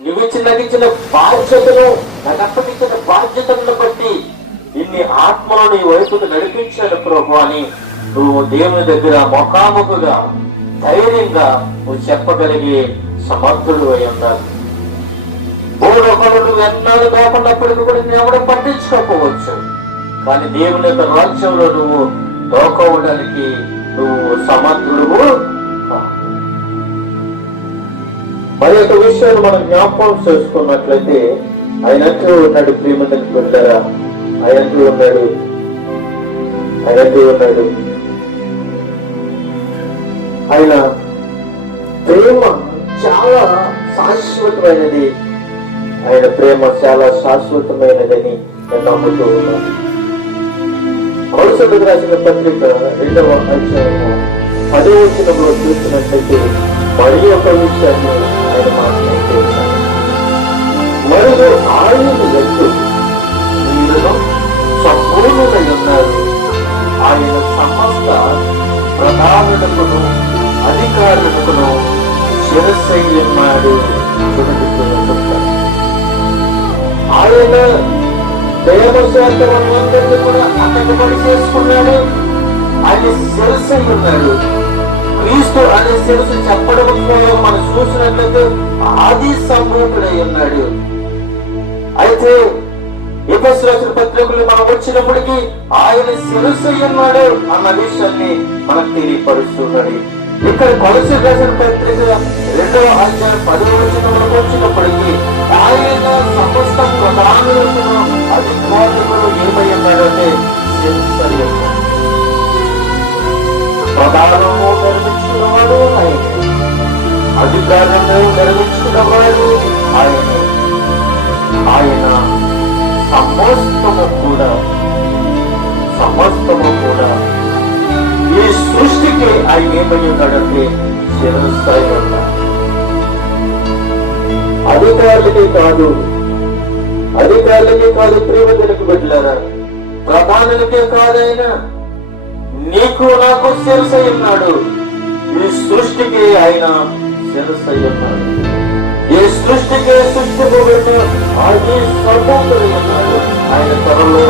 నువ్వు ఇచ్చిన బాధ్యతలు ఇచ్చిన బాధ్యతను నాకు అప్పగించిన బాధ్యతలను బట్టి ఇన్ని ఆత్మలు నీ వైపుకు నడిపించాడు ప్రభు అని నువ్వు దేవుని దగ్గర ముఖాముఖుగా ధైర్యంగా నువ్వు చెప్పగలిగే సమర్థుడు అయి ఉండాలి. బోధకుడు నువ్వు కాకున్నప్పటికీ కూడా నేను ఎవడం పట్టించుకోకపోవచ్చు. కానీ దేవుని యొక్క రాజ్యంలో నువ్వు దోకోవడానికి నువ్వు సమర్థుడు మరి యొక్క విషయాన్ని మనం జ్ఞాపకం చేసుకున్నట్లయితే ఆయన అంటూ ఉన్నాడు ప్రేమని బిడ్డరా. ఆయన అంటూ ఉన్నాడు. ఆయన అంటూ ఉన్నాడు. ఆయన ప్రేమ చాలా శాశ్వతమైనది. ఆయన ప్రేమ చాలా శాశ్వతమైనదని నేను నమ్ముతూ ఉన్నాను. అవసరం రాసిన పత్రిక రెండవ అధ్యాయము పదో వచనంలో చూసినట్లయితే మరి ఒక విషయాన్ని ఆయన మాట్లాడుతూ ఉన్నాడు మరియు ఆయన ఎందు మీరును సంపూర్ణులై ఉన్నారు ఆయన సమస్త ప్రధానులకును అధికారులకును శిరస్సయ్యన్నాడు చూడండి ఆయన దేవశాఖ మనందరినీ కూడా అక్కడి చేసుకున్నాడు. ఆయన శిరస్సై ఉన్నాడు. క్రీస్తు అనే శిరస్సు చెప్పడం కూడా మనం చూసినట్లయితే ఆది సంభూతుడై ఉన్నాడు. అయితే ఎఫెస్ పత్రికలు మనం వచ్చినప్పటికీ ఆయన శిరస్సు ఉన్నాడు అన్న విషయాన్ని మనకు తెలియపరుస్తున్నాడు ఇక్కడ కొలసి రాసిన పత్రిక రెండవ అధ్యాయం పదవ వచనంలోకి వచ్చినప్పటికీ ఆయన సమస్త ప్రధానులను అధికారులు ఏమై ఉన్నాడంటే ప్రధానము నిర్మించుకున్నవాడు ఆయనే అధికారము నిర్మించుకున్నవాడు ఆయనే ఆయన సమస్తము కూడా సమస్తము కూడా ఈ సృష్టికి ఆయన ఏమై ఉన్నాడంటే శిరస్థాయి ఉన్నాడు కాదు అధికారులకే కాదు ప్రేమలకు బిడ్డలారా ప్రధానులకే కాదైనా నీకు నాకు శిరసై ఉన్నాడు ఈ సృష్టికి ఆయన శిరసై ఉన్నాడు ఈ సృష్టికి సృష్టిపోబడిన ఆది సర్వోపరి ఉన్నాడు ఆయన త్వరలో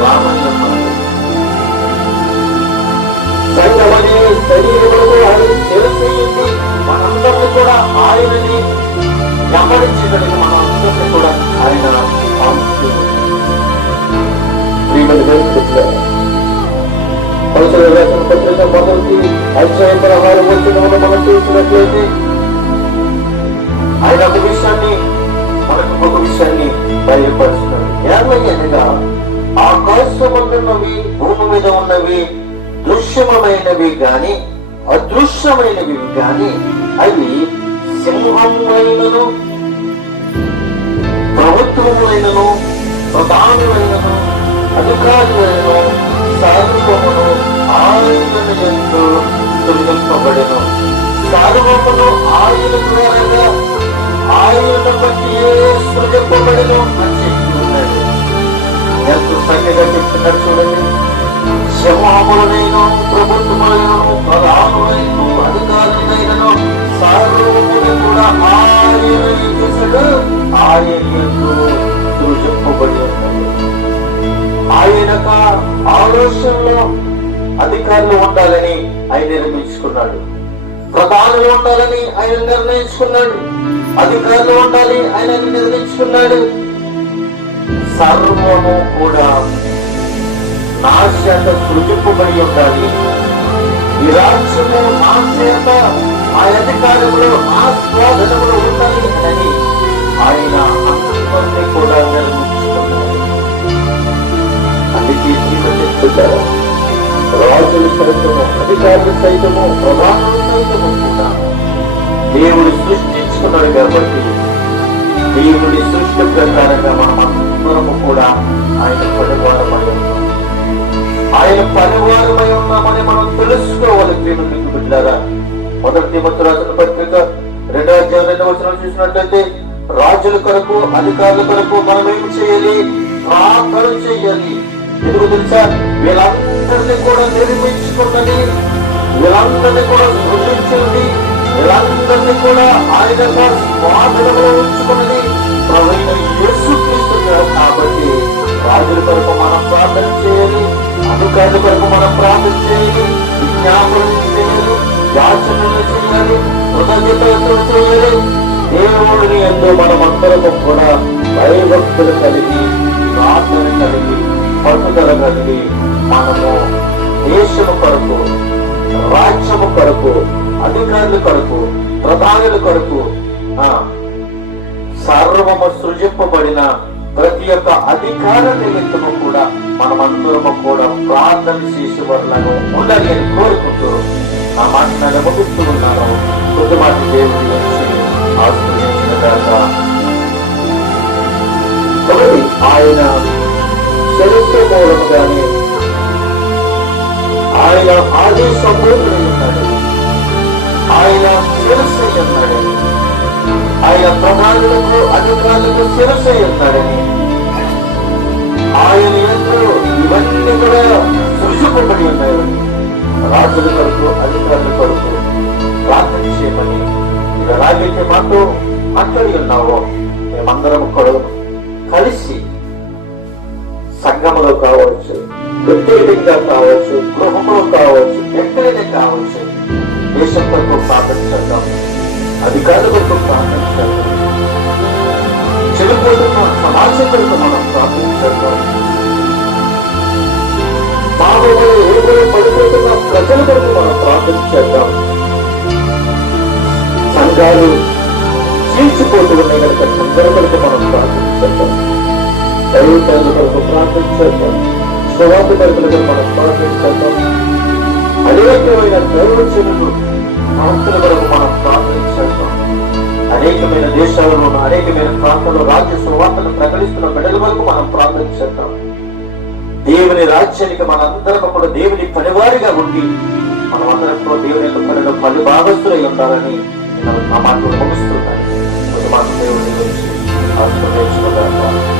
రామని ఉన్నాడు సంగమని శరీరములకు ఆయన శిరసయ్యింది మనందరినీ కూడా ఆయనని గమనించగలిగిన మనందరినీ కూడా ఆయన పంపుతుంది వెంకటేశ్వర మొదటి అధ్యాయం ప్రహారం వచ్చిన మనం ఆయన ఒక విషయాన్ని మనకు ఒక విషయాన్ని బయలుపరుస్తున్నాడు భూమి మీద ఉన్నవి దృశ్యమైనవి గాని అదృశ్యమైనవి గాని అవి సింహములైనను ప్రభుత్వములైనను ప్రధానమైనను అధికారులైన సాధువమును ఆయన ఎందు తొలగింపబడెను సాధువమును ఆయన ద్వారా ఆయన బట్టి సృజింపబడెను అని చెప్తున్నాడు ఎంత చక్కగా చెప్తున్నారు చూడండి. సింహములనైన ప్రభుత్వములైన ప్రభువు ఉండాలని ఆయన నిర్ణయించుకున్నాడు. ప్రధానులు ఉండాలని ఆయన నిర్ణయించుకున్నాడు. అధికారులు ఉండాలి ఆయన నిర్ణయించుకున్నాడు. సర్వము కూడా నా చేత సృజింపబడి ఉండాలి. ఈ రాజ్యము నా చేత ఆ అధికారములు ఆ స్వాధనములు ఉండాలి అని ఆయన అందరినీ కూడా నిర్మించుకున్నాడు అందుకే జీవితం చెప్తున్నారు రాజులు సైతము అధికారులు సైతము ప్రధానులు సైతము కూడా దేవుడు సృష్టించుకున్నాడు కాబట్టి దేవుడి సృష్టి ప్రకారంగా మనం అందరము కూడా ఆయన పనివారమై ఉన్నాం. ఆయన పనివారమై ఉన్నామని మనం తెలుసుకోవాలి. ప్రేమకు బిడ్డారా మొదటి నిమిత్త రాసిన పత్రిక రెండవ అధ్యాయం రెండవ వచనం చూసినట్లయితే రాజుల కొరకు అధికారుల కొరకు మనం ఏం చేయాలి? ప్రార్థన చేయాలి. ఎందుకు తెలుసా? వీళ్ళందరినీ కూడా నిర్మించుకున్నది వీళ్ళందరినీ కూడా సృష్టించండి వీళ్ళందరినీ కూడా ఆయన స్వాధీనంలో ఉంచుకున్నది కాబట్టి రాజుల కొరకు మనం ప్రార్థన చేయాలి. అనుకరణ కొరకు మనం ప్రార్థన చేయాలి. విజ్ఞాపన చేయాలి. యాచనలు చేయాలి. కృతజ్ఞతలు చేయాలి. దేవుడిని ఎంతో మనం అందరం కూడా భయభక్తులు కలిగి ప్రార్థన కలిగి పట్టుదల కలిగి మనము దేశము కొరకు రాజ్యము కొరకు అధికారుల కొరకు ప్రధానుల కొరకు సర్వము సృజింపబడిన ప్రతి ఒక్క అధికార నిమిత్తము కూడా మనమందరము కూడా ప్రార్థన చేసి వరలను ఉండాలి అని కోరుకుంటూ నా మాట ముగిస్తూ ఉన్నాను కొద్ది దేవుడి నుంచి ఆశ్రయించిన దాకా శిరస్సు కానీ ఆయన ఆదేశంలో ఉన్నాడు ఆయన శిరస్సు ఉన్నాడు ఆయన ప్రమాణులకు అధికారులకు శిరస్సు ఉన్నాడని ఆయన ఎందు ఇవన్నీ కూడా సృజింపబడి ఉన్నాయి. రాజుల కొరకు అధికారుల కొరకు ప్రార్థన చేయమని ఇది ఎలాగైతే మాతో మాట్లాడి ఉన్నావో. మేమందరం కొడు కలిసి సంఘములో కావచ్చు వ్యక్తిగతంగా కావచ్చు గృహంలో కావచ్చు ఎక్కడైనా కావచ్చు దేశం కొరకు ప్రార్థించడం. అధికారుల కొరకు ప్రార్థించడం. చెడిపోతున్న సమాజం కొరకు మనం ప్రార్థించడం. చేద్దాం ఏదో పడిపోతున్న ప్రజల కొరకు మనం ప్రార్థించేద్దాం సంఘాలు చీల్చిపోతూ ఉన్నాయి కనుక సంఘాల మనం ప్రార్థించేద్దాం దైవ తల్లి కొరకు ప్రార్థన చేద్దాం స్వరాత పరిధిలో మనం ప్రార్థన చేద్దాం అనేకమైన దైవచనులు ప్రార్థన కొరకు మనం ప్రార్థన చేద్దాం అనేకమైన దేశాలలో అనేకమైన ప్రాంతాల్లో రాజ్య సువార్తను ప్రకటిస్తున్న బిడ్డల వరకు మనం ప్రార్థన చేద్దాం దేవుని రాజ్యానికి మనందరం కూడా దేవుని పనివారిగా ఉండి మనమందరం కూడా దేవుని యొక్క పనిలో పని భాగస్తులై ఉండాలని నా మాటలు ముగిస్తున్నాను దేవుని గురించి ఆశ్రయించుకుంటాను